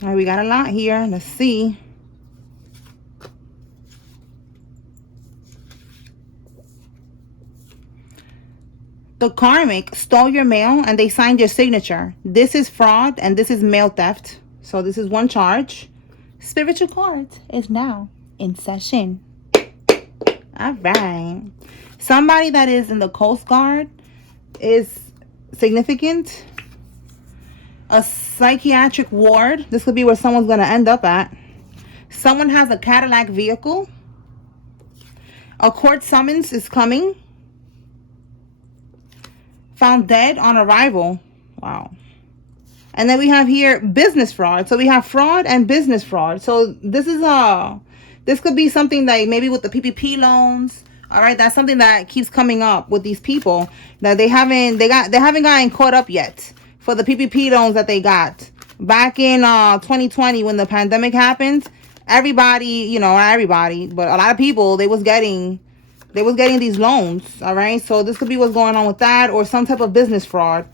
All right, we got a lot here. Let's see. The karmic stole your mail and they signed your signature. This is fraud and this is mail theft. So this is one charge. Spiritual court is now in session. All right. Somebody that is in the Coast Guard is significant. A psychiatric ward. This could be where someone's going to end up at. Someone has a Cadillac vehicle. A court summons is coming. Found dead on arrival. Wow. And then we have here business fraud. So we have fraud and business fraud. So this is this could be something like maybe with the PPP loans. All right, that's something that keeps coming up with these people that they haven't gotten caught up yet for the PPP loans that they got back in 2020 when the pandemic happened. Everybody, you know, not everybody, but a lot of people, they was getting these loans. All right, so this could be what's going on with that, or some type of business fraud.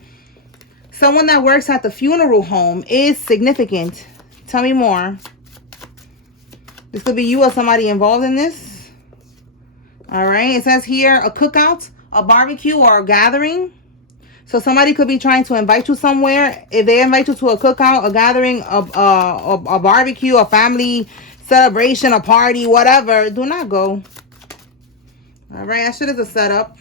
Someone that works at the funeral home is significant. Tell me more. This could be you or somebody involved in this. All right, it says here a cookout, a barbecue, or a gathering. So somebody could be trying to invite you somewhere. If they invite you to a cookout, a gathering, a barbecue, a family celebration, a party, whatever, do not go. All right, that shit is a setup.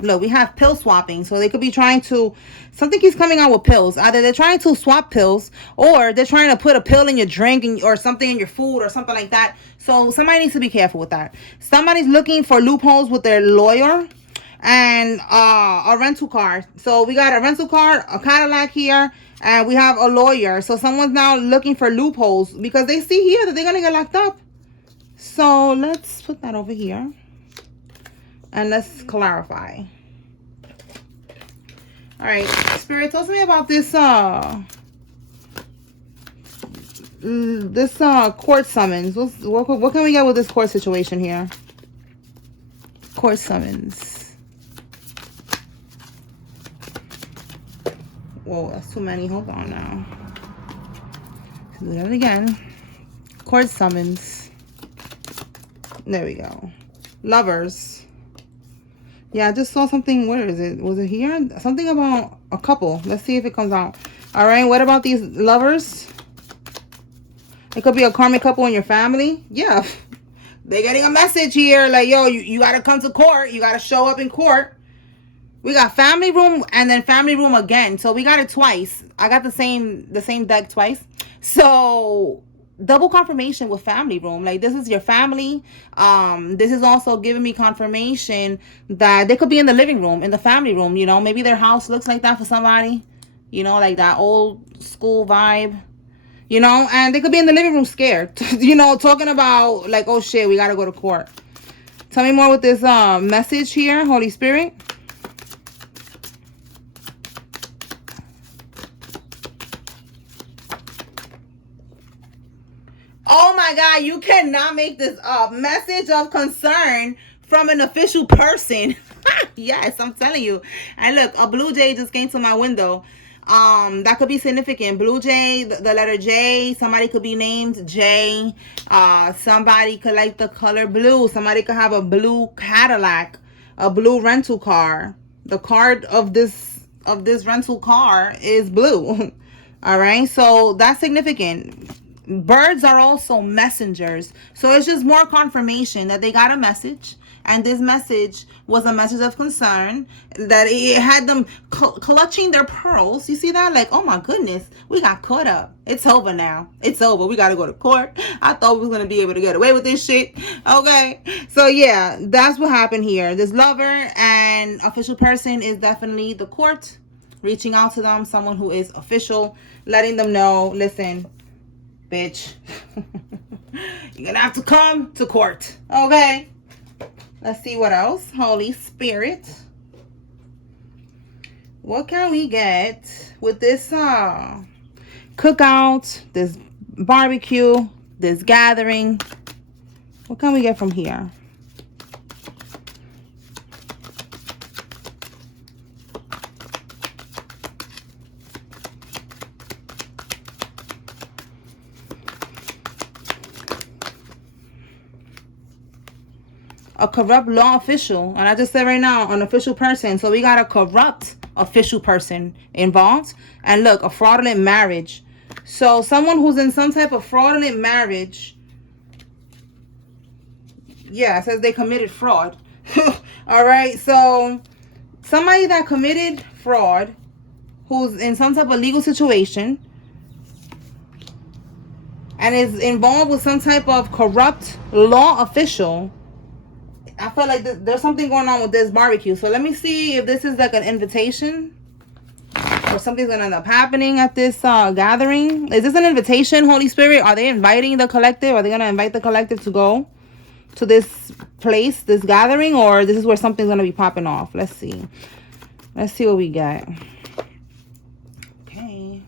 Look, we have pill swapping. So they could be trying to, something keeps coming out with pills. Either they're trying to swap pills, or they're trying to put a pill in your drink or something in your food or something like that. So somebody needs to be careful with that. Somebody's looking for loopholes with their lawyer. And a rental car. So we got a rental car, a Cadillac here, and we have a lawyer. So someone's now looking for loopholes because they see here that they're going to get locked up. So let's put that over here. And let's clarify. All right, Spirit, tell me about this court summons. What can we get with this court situation here? Court summons. Whoa, that's too many. Hold on now. Do that again. Court summons. There we go. Lovers. Yeah, I just saw something. Where is it? Was it here? Something about a couple. Let's see if it comes out. All right. What about these lovers? It could be a karmic couple in your family. Yeah. They're getting a message here. Like, yo, you got to come to court. You got to show up in court. We got family room and then family room again. So we got it twice. I got the same deck twice. So double confirmation with family room. Like, this is your family. This is also giving me confirmation that they could be in the living room, in the family room. You know, maybe their house looks like that for somebody. You know, like that old school vibe. You know, and they could be in the living room scared. You know, talking about like, oh shit, we got to go to court. Tell me more with this message here, Holy Spirit. Oh my God, you cannot make this up. Message of concern from an official person. Yes, I'm telling you. And look, a blue jay just came to my window. That could be significant. Blue jay, the letter J. Somebody could be named J. Somebody could like the color blue. Somebody could have a blue Cadillac, a blue rental car. The card of this rental car is blue. All right, so that's significant. Birds are also messengers. So it's just more confirmation that they got a message. And this message was a message of concern. That it had them clutching their pearls. You see that? Like, oh my goodness, we got caught up. It's over now. It's over. We got to go to court. I thought we was going to be able to get away with this shit. Okay. So yeah, that's what happened here. This lover and official person is definitely the court. Reaching out to them. Someone who is official. Letting them know, listen, bitch, you're gonna have to come to court. Okay, let's see what else. Holy Spirit, what can we get with this cookout, this barbecue, this gathering? What can we get from here? a corrupt law official. And I just said right now, an official person. So we got a corrupt official person involved. And look, a fraudulent marriage. So someone who's in some type of fraudulent marriage. Yeah, it says they committed fraud. All right, so somebody that committed fraud, who's in some type of legal situation and is involved with some type of corrupt law official. I feel like there's something going on with this barbecue. So let me see if this is like an invitation or something's going to end up happening at this gathering. Is this an invitation, Holy Spirit? Are they inviting the collective? Are they going to invite the collective to go to this place, this gathering? Or this is where something's going to be popping off? Let's see. Let's see what we got. Okay.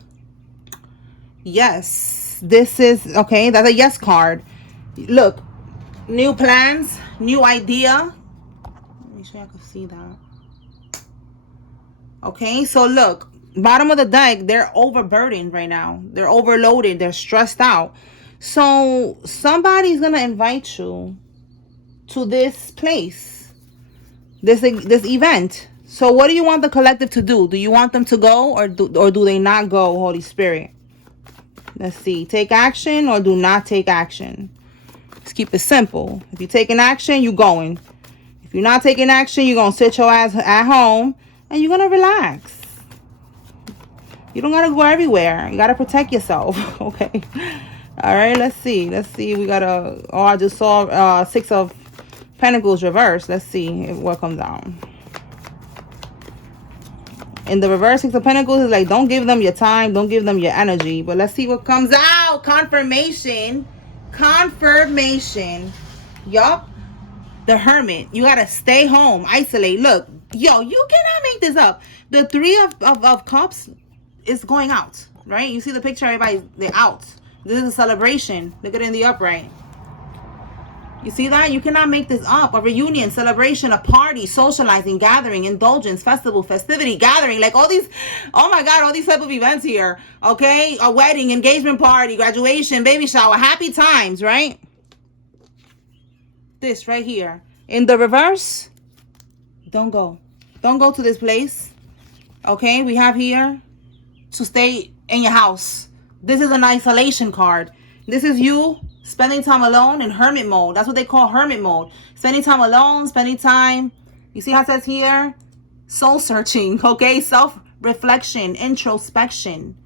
Yes. This is, okay, that's a yes card. Look, new plans, new idea. Let me sure I can see that. Okay, so look, bottom of the deck, they're overburdened right now. They're overloaded. They're stressed out. So somebody's going to invite you to this place, this event. So what do you want the collective to do? Do you want them to go or do they not go, Holy Spirit? Let's see. Take action or do not take action. Let's keep it simple. If you're taking action, you're going. If you're not taking action, you're going to sit your ass at home and you're going to relax. You don't got to go everywhere. You got to protect yourself. Okay. All right. Let's see. Let's see. We got a... Oh, I just saw 6 of Pentacles reversed. Let's see what comes out. In the reverse, 6 of Pentacles is like, don't give them your time. Don't give them your energy. But let's see what comes out. Confirmation. Confirmation. Yup. The Hermit. You got to stay home. Isolate. Look. Yo, you cannot make this up. The 3 of Cups is going out. Right? You see the picture? Everybody, they're out. This is a celebration. Look at it in the upright. You see that? You cannot make this up. A reunion, celebration, a party, socializing, gathering, indulgence, festival, festivity, gathering. Like all these, oh my God, all these type of events here. Okay? A wedding, engagement party, graduation, baby shower, happy times, right? This right here. In the reverse, don't go. Don't go to this place. Okay? We have here to stay in your house. This is an isolation card. This is you spending time alone in hermit mode. That's what they call hermit mode. Spending time alone, spending time. You see how it says here? Soul searching, okay? Self-reflection, introspection.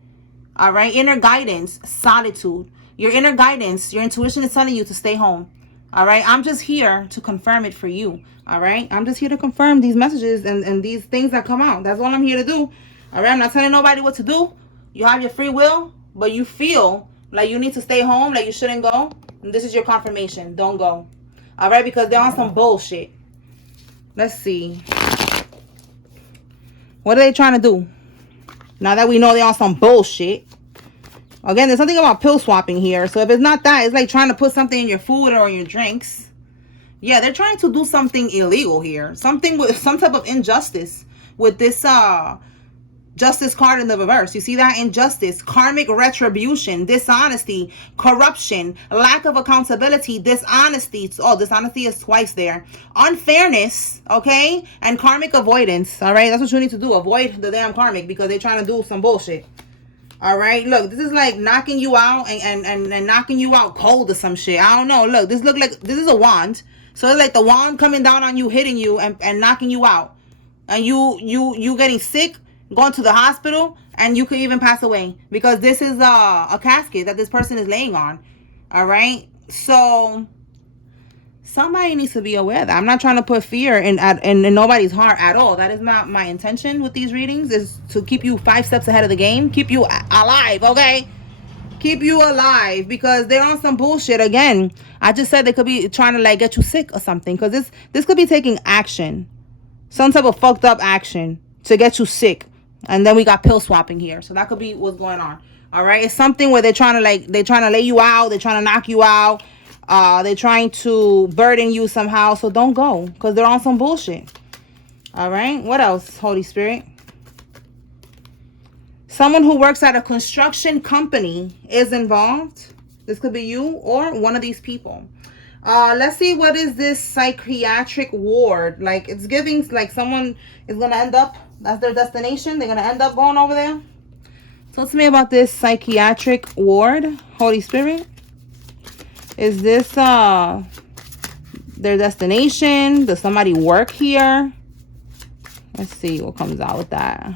All right? Inner guidance, solitude. Your inner guidance, your intuition is telling you to stay home. All right? I'm just here to confirm it for you. All right? I'm just here to confirm these messages and these things that come out. That's all I'm here to do. All right? I'm not telling nobody what to do. You have your free will, but you feel like you need to stay home, like you shouldn't go. And this is your confirmation. Don't go. All right? Because they're on some bullshit. Let's see. What are they trying to do? Now that we know they're on some bullshit. Again, there's something about pill swapping here. So if it's not that, it's like trying to put something in your food or your drinks. Yeah, they're trying to do something illegal here. Something with some type of injustice with this Justice card in the reverse. You see that? Injustice, karmic retribution, dishonesty, corruption, lack of accountability, dishonesty. Oh, dishonesty is twice there. Unfairness, okay? And karmic avoidance, all right? That's what you need to do. Avoid the damn karmic because they're trying to do some bullshit. All right? Look, this is like knocking you out and knocking you out cold or some shit. I don't know. Look, this is a wand. So it's like the wand coming down on you, hitting you and knocking you out. And you getting sick, going to the hospital, and you could even pass away because this is a casket that this person is laying on. All right, so somebody needs to be aware of that. I'm not trying to put fear in nobody's heart at all. That is not my intention with these readings. Is to keep you 5 steps ahead of the game, keep you alive. Okay, keep you alive because they're on some bullshit again. I just said they could be trying to like get you sick or something because this could be taking action, some type of fucked up action to get you sick. And then we got pill swapping here. So that could be what's going on. All right. It's something where they're trying to lay you out. They're trying to knock you out. They're trying to burden you somehow. So don't go because they're on some bullshit. All right. What else, Holy Spirit? Someone who works at a construction company is involved. This could be you or one of these people. Let's see, what is this psychiatric ward? Like, it's giving like someone is gonna end up, that's their destination, they're gonna end up going over there. Talk to me about this psychiatric ward, Holy Spirit. Is this their destination? Does somebody work here? Let's see what comes out with that.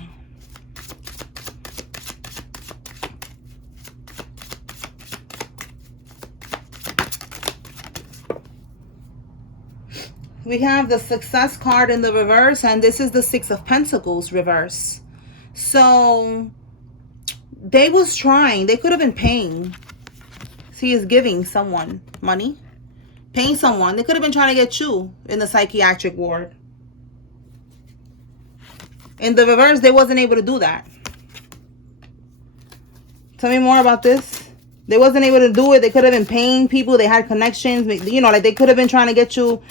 We have the Success card in the reverse, and this is the Six of Pentacles reverse. So they was trying, they could have been paying. He is giving someone money, paying someone. They could have been trying to get you in the psychiatric ward. In the reverse, they wasn't able to do that. Tell me more about this. They wasn't able to do it. They could have been paying people. They had connections. You know, like they could have been trying to get you.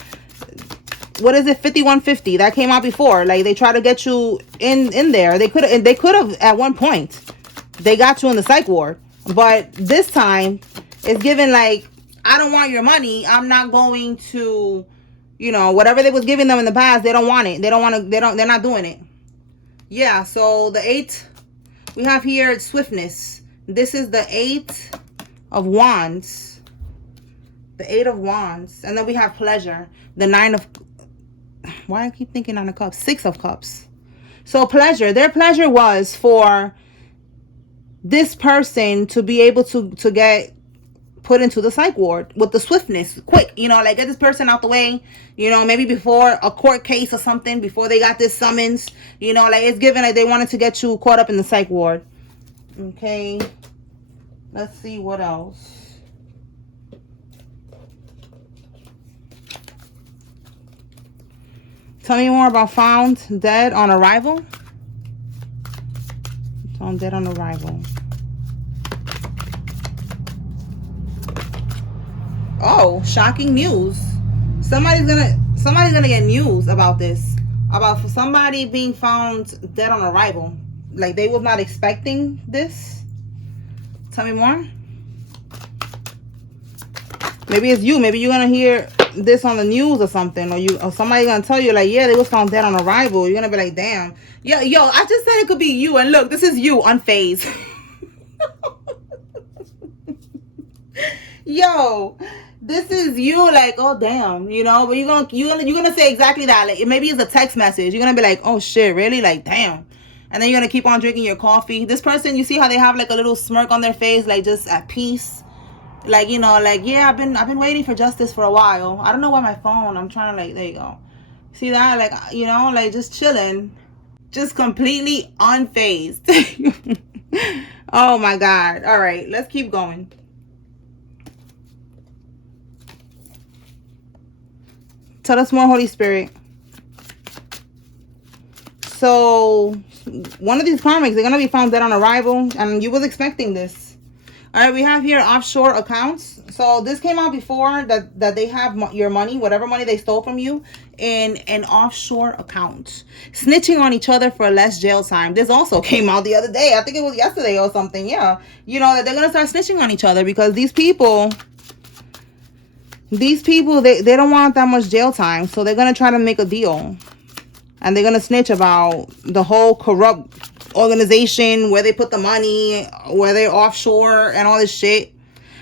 What is it? 5150. That came out before. Like they try to get you in there. They could have at one point. They got you in the psych ward. But this time, it's given like, I don't want your money. I'm not going to, you know, whatever they was giving them in the past, they don't want it. They don't want to, they're not doing it. Yeah, so the 8, we have here swiftness. This is the 8 of Wands. The 8 of Wands. And then we have pleasure. The 9 of, why I keep thinking 9 of Cups? 6 of Cups. So pleasure, their pleasure was for this person to be able to get put into the psych ward with the swiftness, quick, you know, like get this person out the way, you know, maybe before a court case or something, before they got this summons, you know, like it's given like they wanted to get you caught up in the psych ward. Okay, let's see what else. Tell me more about found dead on arrival. Found dead on arrival. Oh, shocking news. Somebody's gonna get news about this. About somebody being found dead on arrival. Like they was not expecting this. Tell me more. Maybe it's you. Maybe you're gonna hear this on the news or something, or somebody gonna tell you like, yeah, they was found dead on arrival. You're gonna be like, damn. Yo, I just said it could be you, and look, this is you, unfazed. Yo, this is you, like, oh damn, you know, but you're gonna say exactly that. Like maybe it's a text message. You're gonna be like, oh shit, really? Like, damn. And then you're gonna keep on drinking your coffee. This person, you see how they have like a little smirk on their face, like just at peace. Like, you know, like, yeah, I've been waiting for justice for a while. I don't know why my phone, I'm trying to like, there you go. See that? Like, you know, like just chilling. Just completely unfazed. Oh my God. All right, let's keep going. Tell us more, Holy Spirit. So, one of these karmics, they're going to be found dead on arrival. And you was expecting this. All right, we have here offshore accounts. So, this came out before that they have your money, whatever money they stole from you, in an offshore account. Snitching on each other for less jail time. This also came out the other day. I think it was yesterday or something. Yeah. You know, that they're going to start snitching on each other because these people, they don't want that much jail time. So they're going to try to make a deal. And they're going to snitch about the whole corrupt organization, where they put the money, where they're offshore and all this shit.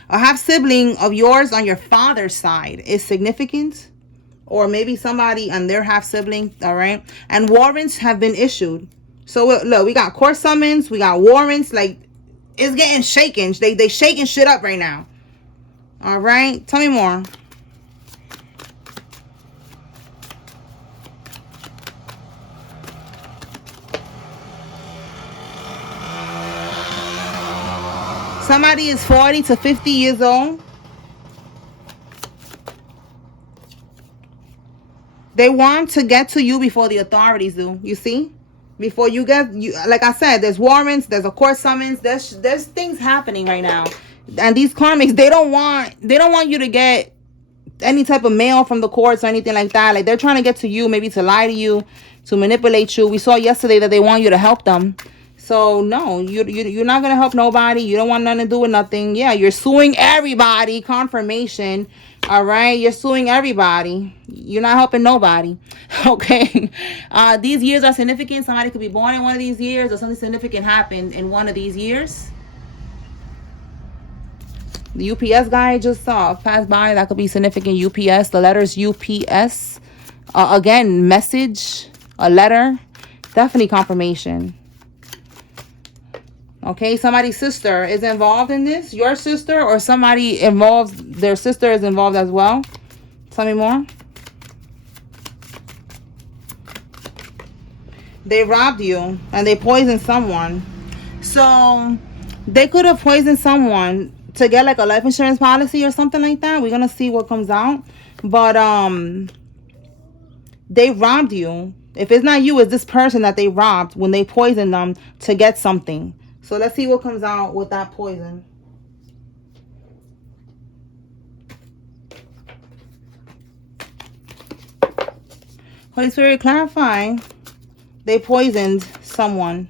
A half-sibling of yours on your father's side is significant. Or maybe somebody and their half-sibling, all right? And warrants have been issued. So, look, we got court summons. We got warrants. Like, it's getting shaken. They shaking shit up right now. All right? Tell me more. Somebody is 40 to 50 years old. They want to get to you before the authorities do. You see? Before you get, like I said, there's warrants, there's a court summons, there's things happening right now. And these karmics, they don't want you to get any type of mail from the courts or anything like that. Like they're trying to get to you, maybe to lie to you, to manipulate you. We saw yesterday that they want you to help them. So no, you're not gonna help nobody. You don't want nothing to do with nothing. Yeah, you're suing everybody. Confirmation. All right, you're suing everybody. You're not helping nobody. Okay. These years are significant. Somebody could be born in one of these years, or something significant happened in one of these years. The UPS guy I just saw pass by. That could be significant. UPS. The letters UPS. Again, message, a letter. Definitely confirmation. Okay, somebody's sister is involved in this. Your sister or somebody involved, their sister is involved as well. Tell me more. They robbed you and they poisoned someone. So they could have poisoned someone to get like a life insurance policy or something like that. We're going to see what comes out. But they robbed you. If it's not you, it's this person that they robbed when they poisoned them to get something. So let's see what comes out with that poison. Holy Spirit, clarify. They poisoned someone.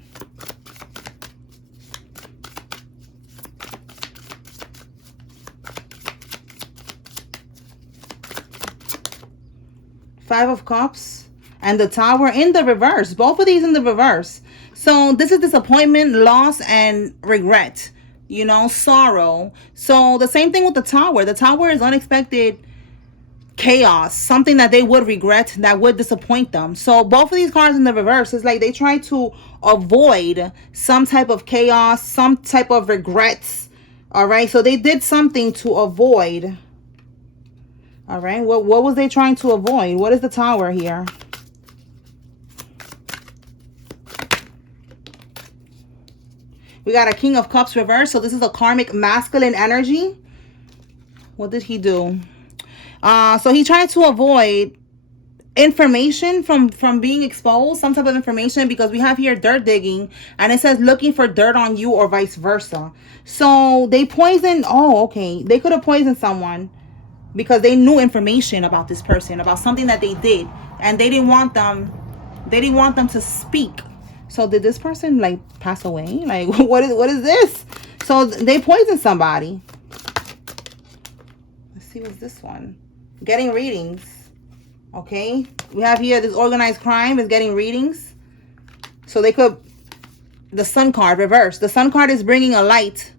Five of Cups and the Tower in the reverse. Both of these in the reverse. So this is disappointment, loss, and regret. You know, sorrow. So the same thing with the Tower. The Tower is unexpected chaos. Something that they would regret, that would disappoint them. So both of these cards in the reverse is like they try to avoid some type of chaos, some type of regrets. All right. So they did something to avoid. All right. What was they trying to avoid? What is the Tower here? We got a King of Cups reverse. So this is a karmic masculine energy. What did he do? So he tried to avoid information from being exposed, some type of information, because we have here dirt digging and it says looking for dirt on you or vice versa. So they poisoned. Oh, okay. They could have poisoned someone because they knew information about this person, about something that they did, and they didn't want them to speak. So did this person like pass away? Like what is this? So they poisoned somebody. Let's see what's this one. Getting readings. Okay. We have here this organized crime is getting readings. So they could, the Sun card reverse. The Sun card is bringing a light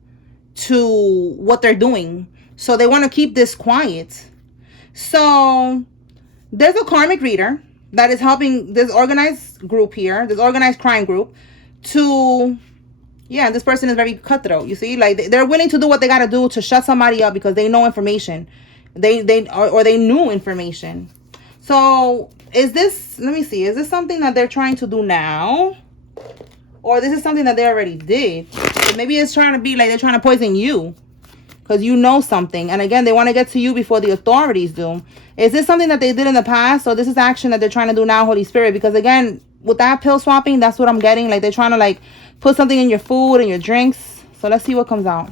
to what they're doing. So they want to keep this quiet. So there's a karmic reader that is helping this organized group here, this organized crime group, to, yeah, this person is very cutthroat. You see, like they're willing to do what they got to do to shut somebody up because they know information. They knew information. So is this, let me see, is this something that they're trying to do now? Or this is something that they already did? So maybe it's trying to be like they're trying to poison you because you know something. And again, they want to get to you before the authorities do. Is this something that they did in the past? So this is action that they're trying to do now, Holy Spirit. Because again, with that pill swapping, that's what I'm getting. Like they're trying to like put something in your food and your drinks. So let's see what comes out.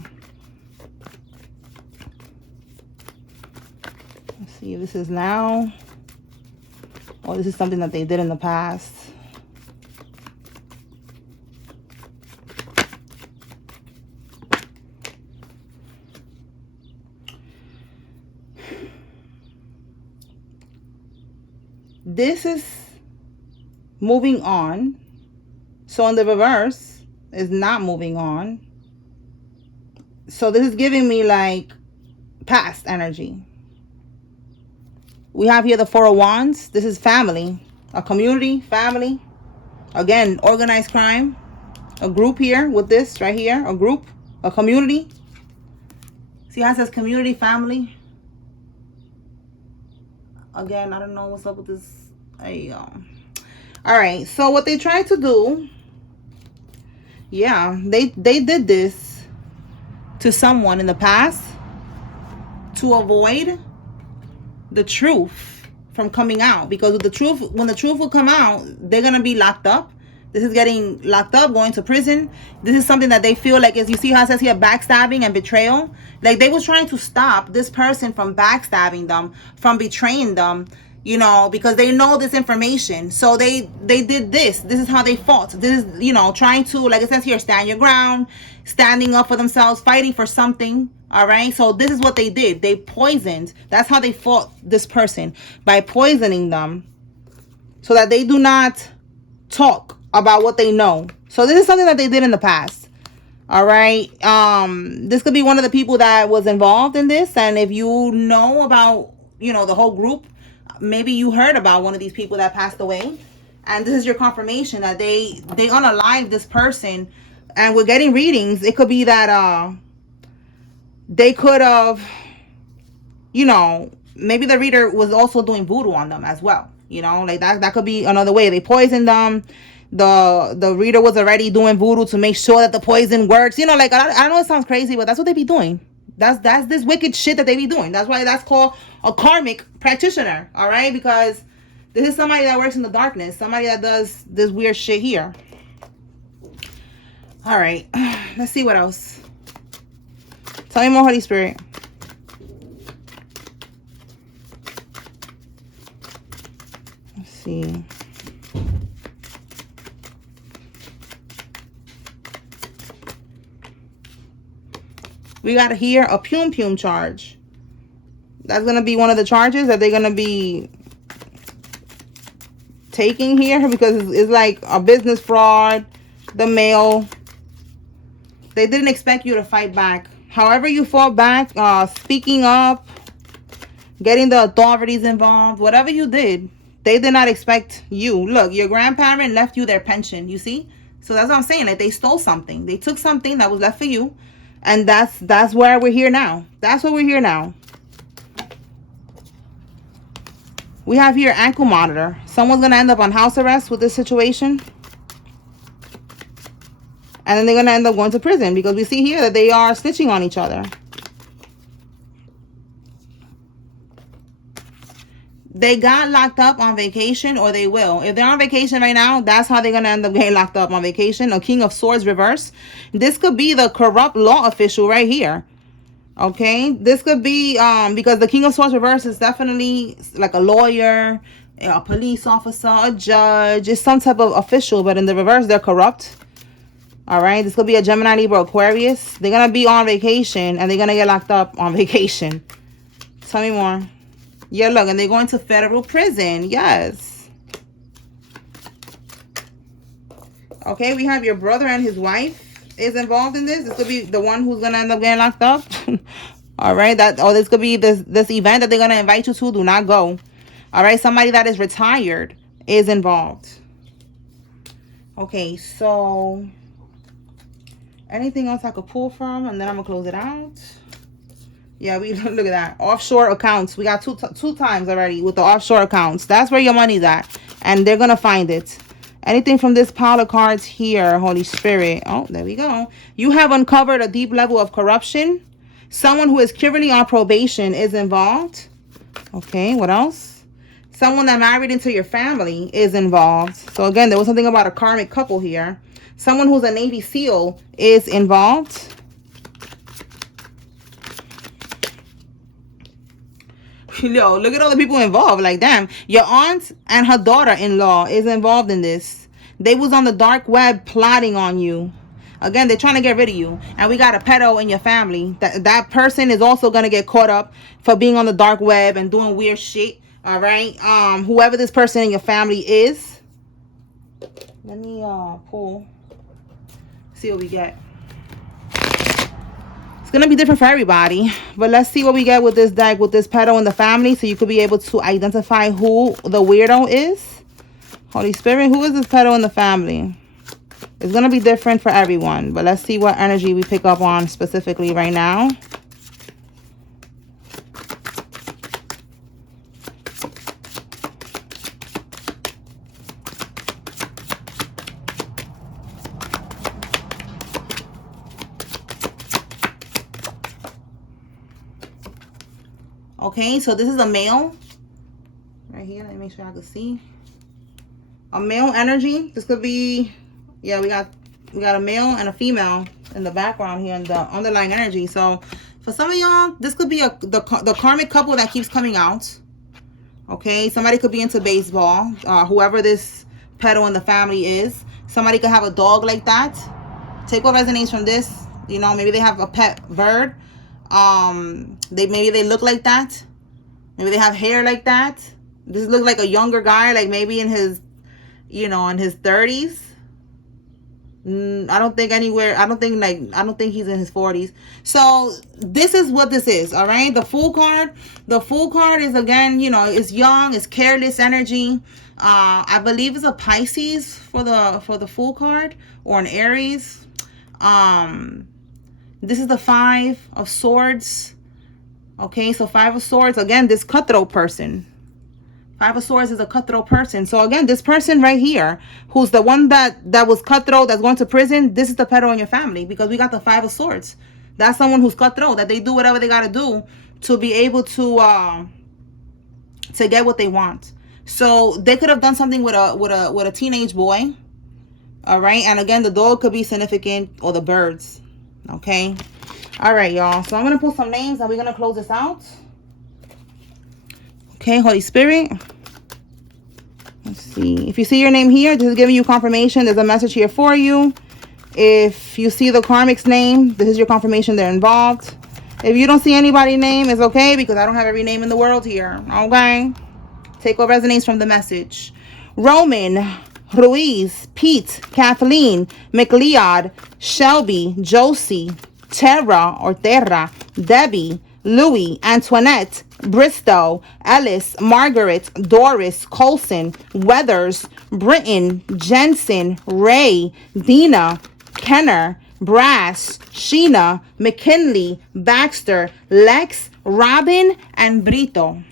Let's see if this is now. Or this is something that they did in the past. This is moving on. So in the reverse is not moving on. So this is giving me like past energy. We have here the Four of Wands. This is family, a community, family. Again, organized crime. A group here with this right here. A group, a community. See how it says community, family? Again, I don't know what's up with this. There you go. All right. So what they tried to do. Yeah, they did this to someone in the past to avoid the truth from coming out, because with the truth, when the truth will come out, they're gonna be locked up. This is getting locked up, going to prison. This is something that they feel like, as you see how it says here, backstabbing and betrayal. Like they was trying to stop this person from backstabbing them, from betraying them, you know, because they know this information. So they did this. This is how they fought. This is, you know, trying to, like it says here, stand your ground, standing up for themselves, fighting for something, All right, so this is what they did. They poisoned. That's how they fought this person, by poisoning them so that they do not talk about what they know. So this is something that they did in the past. All right, this could be one of the people that was involved in this. And if you know about, you know, the whole group, maybe you heard about one of these people that passed away, and this is your confirmation that they unalived this person. And we're getting readings. It could be that they could have, you know, maybe the reader was also doing voodoo on them as well. You know, like that could be another way. They poisoned them. The reader was already doing voodoo to make sure that the poison works. You know, like, I know it sounds crazy, but that's what they be doing. That's this wicked shit that they be doing. That's why that's called a karmic practitioner. All right, because this is somebody that works in the darkness, somebody that does this weird shit here. All right, let's see what else. Tell me more, Holy Spirit. Let's see. We got here a pum charge. That's going to be one of the charges that they're going to be taking here, because it's like a business fraud, the mail. They didn't expect you to fight back. However you fought back, speaking up, getting the authorities involved, whatever you did, they did not expect you. Look, your grandparent left you their pension, you see? So that's what I'm saying. Like, they stole something. They took something that was left for you. And that's where we're here now. That's what we're here now. We have here ankle monitor. Someone's going to end up on house arrest with this situation. And then they're going to end up going to prison, because we see here that they are snitching on each other. They got locked up on vacation, or they will. If they're on vacation right now, that's how they're going to end up getting locked up on vacation. A King of Swords reverse. This could be the corrupt law official right here. Okay? This could be, because the King of Swords reverse is definitely like a lawyer, a police officer, a judge. It's some type of official, but in the reverse, they're corrupt. All right? This could be a Gemini, Libra, Aquarius. They're going to be on vacation, and they're going to get locked up on vacation. Tell me more. Yeah, look, and they're going to federal prison. Yes. Okay, we have your brother and his wife is involved in this. This could be the one who's going to end up getting locked up. All right, this could be this event that they're going to invite you to. Do not go. All right, somebody that is retired is involved. Okay, so anything else I could pull from, and then I'm going to close it out. Yeah, we look at that. Offshore accounts. We got two times already with the offshore accounts. That's where your money's at. And they're going to find it. Anything from this pile of cards here, Holy Spirit. Oh, there we go. You have uncovered a deep level of corruption. Someone who is currently on probation is involved. Okay, what else? Someone that married into your family is involved. So again, there was something about a karmic couple here. Someone who's a Navy SEAL is involved. Yo, look at all the people involved. Like, damn, your aunt and her daughter-in-law is involved in this. They was on the dark web plotting on you. Again, they're trying to get rid of you. And we got a pedo in your family. That person is also going to get caught up for being on the dark web and doing weird shit. All right. Whoever this person in your family is. Let me pull. See what we get. It's going to be different for everybody, but let's see what we get with this deck, with this pedo in the family, so you could be able to identify who the weirdo is. Holy Spirit, who is this pedo in the family? It's going to be different for everyone, but let's see what energy we pick up on specifically right now. Okay, so this is a male right here. Let me make sure I can see a male energy. This could be, yeah, we got a male and a female in the background here in the underlying energy. So for some of y'all, this could be the karmic couple that keeps coming out. Okay, somebody could be into baseball. Whoever this pedo in the family is, somebody could have a dog like that. Take what resonates from this. You know, maybe they have a pet bird. Maybe they look like that. Maybe they have hair like that. This looks like a younger guy, like maybe in his, in his 30s. I don't think he's in his 40s. So this is what this is. All right. The Fool card is, again, it's young, it's careless energy. I believe it's a Pisces for the Fool card, or an Aries. This is the Five of Swords. Okay. So Five of Swords, again, this cutthroat person. Five of Swords is a cutthroat person. So again, this person right here, who's the one that was cutthroat, that's going to prison, this is the pedo in your family, because we got the Five of Swords. That's someone who's cutthroat, that they do whatever they got to do to be able to get what they want. So they could have done something with a teenage boy. All right. And again, the dog could be significant, or the birds. Okay. All right, y'all. So I'm going to pull some names and we're going to close this out. Okay, Holy Spirit. Let's see. If you see your name here, this is giving you confirmation. There's a message here for you. If you see the karmic's name, this is your confirmation they're involved. If you don't see anybody's name, it's okay, because I don't have every name in the world here. Okay? Take what resonates from the message. Roman, Ruiz, Pete, Kathleen, McLeod, Shelby, Josie, Terra, Debbie, Louis, Antoinette, Bristow, Ellis, Margaret, Doris, Colson, Weathers, Britton, Jensen, Ray, Dina, Kenner, Brass, Sheena, McKinley, Baxter, Lex, Robin, and Brito.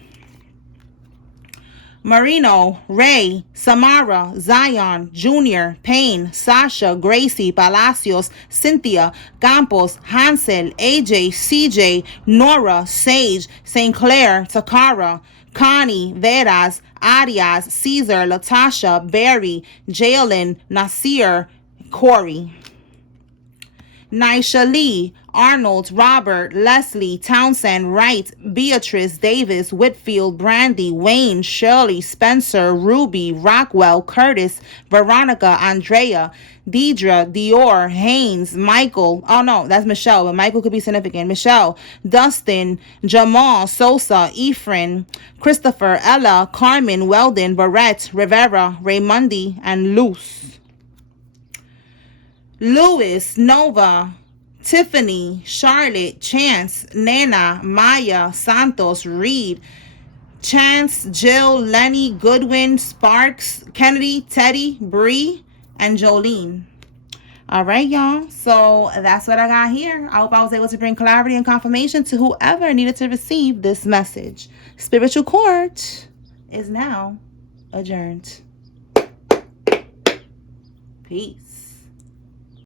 Marino, Ray, Samara, Zion, Junior, Payne, Sasha, Gracie, Palacios, Cynthia, Campos, Hansel, AJ, CJ, Nora, Sage, St. Clair, Takara, Connie, Veras, Arias, Caesar, Latasha, Barry, Jalen, Nasir, Corey. Nisha Lee, Arnold, Robert, Leslie, Townsend, Wright, Beatrice, Davis, Whitfield, Brandy, Wayne, Shirley, Spencer, Ruby, Rockwell, Curtis, Veronica, Andrea, Deidre, Dior, Haynes, Michael. Oh no, that's Michelle, but Michael could be significant. Michelle, Dustin, Jamal, Sosa, Ephraim, Christopher, Ella, Carmen, Weldon, Barrett, Rivera, Raymundi, and Luce. Louis, Nova, Tiffany, Charlotte, Chance, Nana, Maya, Santos, Reed, Chance, Jill, Lenny, Goodwin, Sparks, Kennedy, Teddy, Bree, and Jolene. All right, y'all. So that's what I got here. I hope I was able to bring clarity and confirmation to whoever needed to receive this message. Spiritual Court is now adjourned. Peace.